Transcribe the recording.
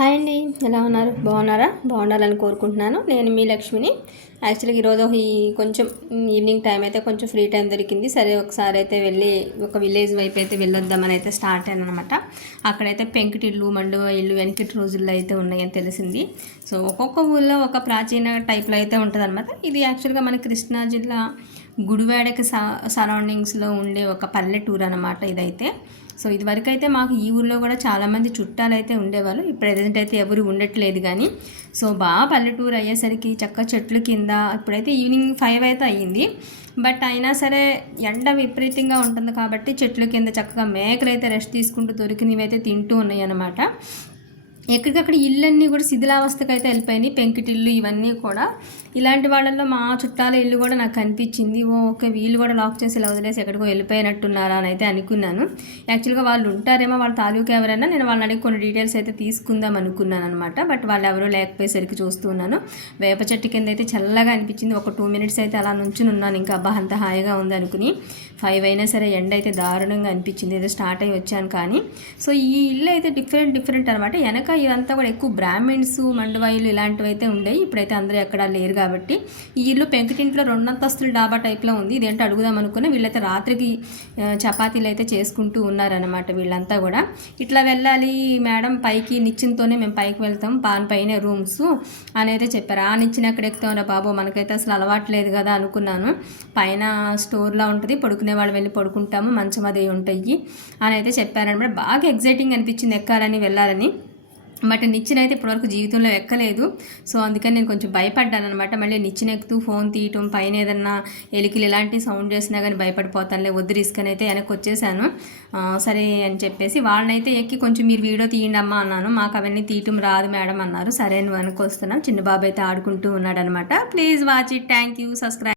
Hi అండి ఎలా ఉన్నారు? బాగున్నారా? బాగుండాలని కోరుకుంటున్నాను. నేను మీ లక్ష్మిని. యాక్చువల్గా ఈరోజు ఈ కొంచెం ఈవినింగ్ టైం అయితే కొంచెం ఫ్రీ టైం దొరికింది. సరే ఒకసారి అయితే వెళ్ళి ఒక విలేజ్ వైపు అయితే వెళ్ళొద్దామని అయితే స్టార్ట్ అయ్యాను అనమాట అక్కడైతే పెంకుటిల్లు మండువ ఇల్లు వెనకటి రోజుల్లో అయితే ఉన్నాయని తెలిసింది. సో ఒక్కొక్క ఊళ్ళో ఒక ప్రాచీన టైప్లో అయితే ఉంటుంది అనమాట ఇది యాక్చువల్గా మన కృష్ణా జిల్లా గుడివాడకి సరౌండింగ్స్లో ఉండే ఒక పల్లెటూరు అనమాట ఇదైతే. సో ఇదివరకు అయితే మాకు ఈ ఊర్లో కూడా చాలామంది చుట్టాలు అయితే ఉండేవాళ్ళు. ప్రజెంట్ అయితే ఎవరు ఉండట్లేదు కానీ. సో బాగా పల్లెటూరు అయ్యేసరికి చక్క చెట్లు కింద ఇప్పుడైతే ఈవినింగ్ ఫైవ్ అయితే అయ్యింది. బట్ అయినా సరే ఎండ విపరీతంగా ఉంటుంది కాబట్టి చెట్ల కింద చక్కగా మేకలు అయితే రెస్ట్ తీసుకుంటూ దొరికినవి అయితే తింటూ ఉన్నాయి అన్నమాట ఎక్కడికక్కడ ఇళ్ళన్నీ కూడా శిథిలావస్థకు అయితే వెళ్ళిపోయినాయి. పెంకిటిల్లు ఇవన్నీ కూడా. ఇలాంటి వాళ్ళల్లో మా చుట్టాల ఇల్లు కూడా నాకు కనిపించింది ఓ ఓకే వీళ్ళు కూడా లాక్ చేసి ఇలా వదిలేసి ఎక్కడికో వెళ్ళిపోయినట్టున్నారా అని అయితే అనుకున్నాను. యాక్చువల్గా వాళ్ళు ఉంటారేమో వాళ్ళ తాలూకా ఎవరైనా నేను వాళ్ళని అడిగి కొన్ని డీటెయిల్స్ అయితే తీసుకుందాం అనుకున్నాను అనమాట బట్ వాళ్ళు ఎవరూ లేకపోయేసరికి చూస్తున్నాను వేప చెట్టు కింద అయితే చల్లగా అనిపించింది. ఒక టూ మినిట్స్ అయితే అలా నుంచుని ఉన్నాను. ఇంకా అబ్బా అంత హాయిగా ఉంది అనుకుని ఫైవ్ అయినా సరే ఎండ అయితే దారుణంగా అనిపించింది. ఏదో స్టార్ట్ అయ్యి వచ్చాను కానీ. సో ఈ ఇల్లు అయితే డిఫరెంట్ డిఫరెంట్ అనమాట వెనక ఇదంతా కూడా ఎక్కువ బ్రాహ్మిన్స్ మండవాయిలు ఇలాంటివి అయితే ఉండేవి ఇప్పుడైతే అందరూ ఎక్కడ లేరు కాబట్టి ఈ ఇల్లు పెంకుటింట్లో రెండంతస్తుల డాబా టైప్లో ఉంది. ఇదేంటో అడుగుదాం అనుకుని వీళ్ళైతే రాత్రికి చపాతీలు అయితే చేసుకుంటూ ఉన్నారనమాట వీళ్ళంతా కూడా. ఇట్లా వెళ్ళాలి మేడం పైకి నిచ్చింతోనే మేము పైకి వెళ్తాం. పాన్ పైనే రూమ్స్ అని అయితే చెప్పారు. ఆ నిచ్చిన ఎక్కడ ఎక్కుతామరా బాబు మనకైతే అసలు అలవాట్లేదు కదా అనుకున్నాను. పైన స్టోర్లా ఉంటుంది. పడుకునే వాళ్ళు వెళ్ళి పడుకుంటాము. మంచం అది ఉంటాయి అని అయితే చెప్పారనమాట బాగా ఎగ్జైటింగ్ అనిపించింది ఎక్కాలని వెళ్ళాలని. బట్ నిచ్చిన అయితే ఇప్పటివరకు జీవితంలో ఎక్కలేదు. సో అందుకని నేను కొంచెం భయపడ్డాను అనమాట మళ్ళీ నిచ్చిన ఎక్కుతూ ఫోన్ తీయటం పైన ఏదన్నా ఎలికిలు ఎలాంటి సౌండ్ చేసినా కానీ భయపడిపోతానులే వద్దు రిస్క్ అని అయితే వెనక్కి వచ్చేసాను. సరే అని చెప్పేసి వాళ్ళనైతే ఎక్కి కొంచెం మీరు వీడియో తీయండి అమ్మా అన్నాను. మాకు అవన్నీ తీయటం రాదు మేడం అన్నారు. సరే నువ్వు వెనక్కి వస్తున్నాను చిన్న బాబు అయితే ఆడుకుంటూ ఉన్నాడనమాట please watch it. Thank you. Subscribe